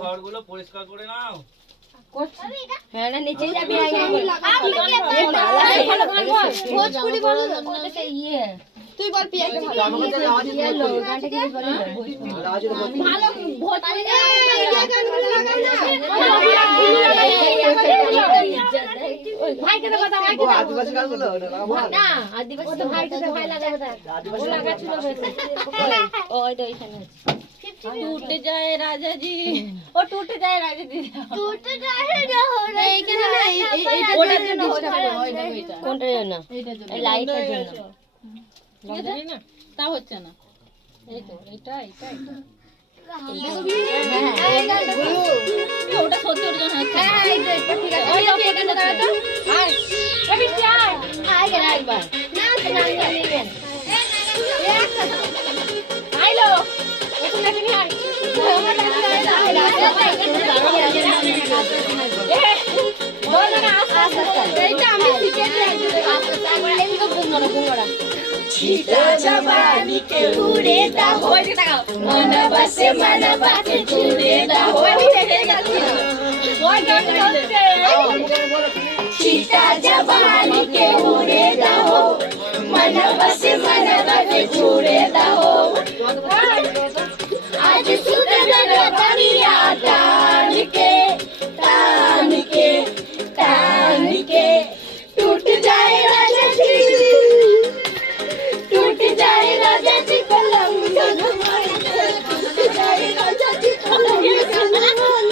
ঘরগুলো পরিষ্কার করে নাও। হ্যাঁ না নিচে যাবি তুই বল टूट जाए राजा जी ओ टूट जाए राजा जी टूट जाए এইখানে না ওটার জন্য কোনটার জন্য এই লাইটের জন্য ঠিক আছে না তা হচ্ছে না এই তো এটা ওটা সত্যি ওর জন্য হচ্ছে হ্যাঁ এই যে ঠিক আছে ওই লোক এখানে দাঁড়া তো আয় কবি চাই আয় গেল একবার না না নেবেন আইলো এখন নাকি নি আয় छीटा जवानी के उड़ेता हो मनवा से मनवा के जुड़ेता हो छीटा जवानी के उड़ेता हो मनवा से मनवा के जुड़ेता हो आज सुंदर रतनिया तान के टूट जाए राजा जी टूट जाए राजा जी पलंग टूट जाए राजा जी पलंग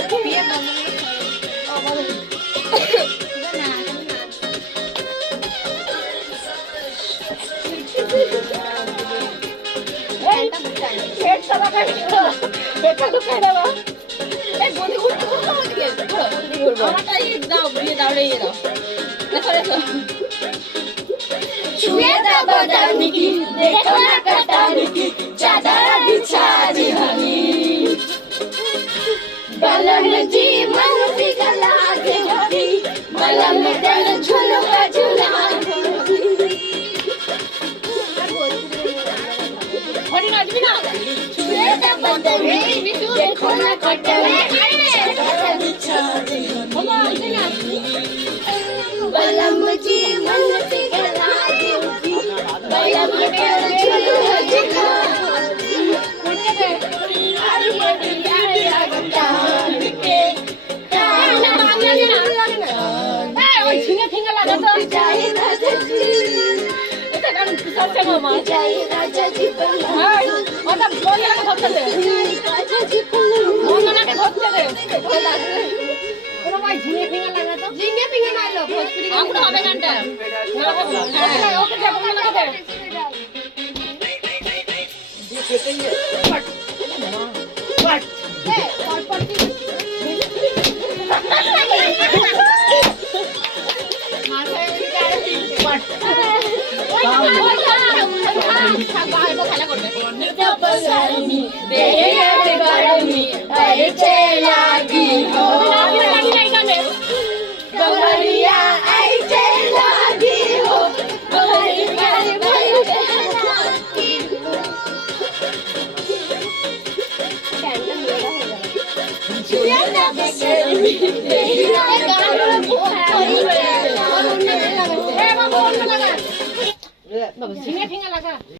देखो ना कटानी की चादर बिछा दी हनी बलम जी मन पिघला के हनी बलम दिल झुलवा झुला हनी नाचबी ना छुए दा बदनी देखो ना कटानी चादर बिछा दी बलम जी मन पिघला के बलम दिल झुलवा झुला ঝিঙে ফিঙে মারলো ভোজপুরি আমরা হবে গানটা ওকে যাবো না ওকে ঝিঙে ফিঙে লাগা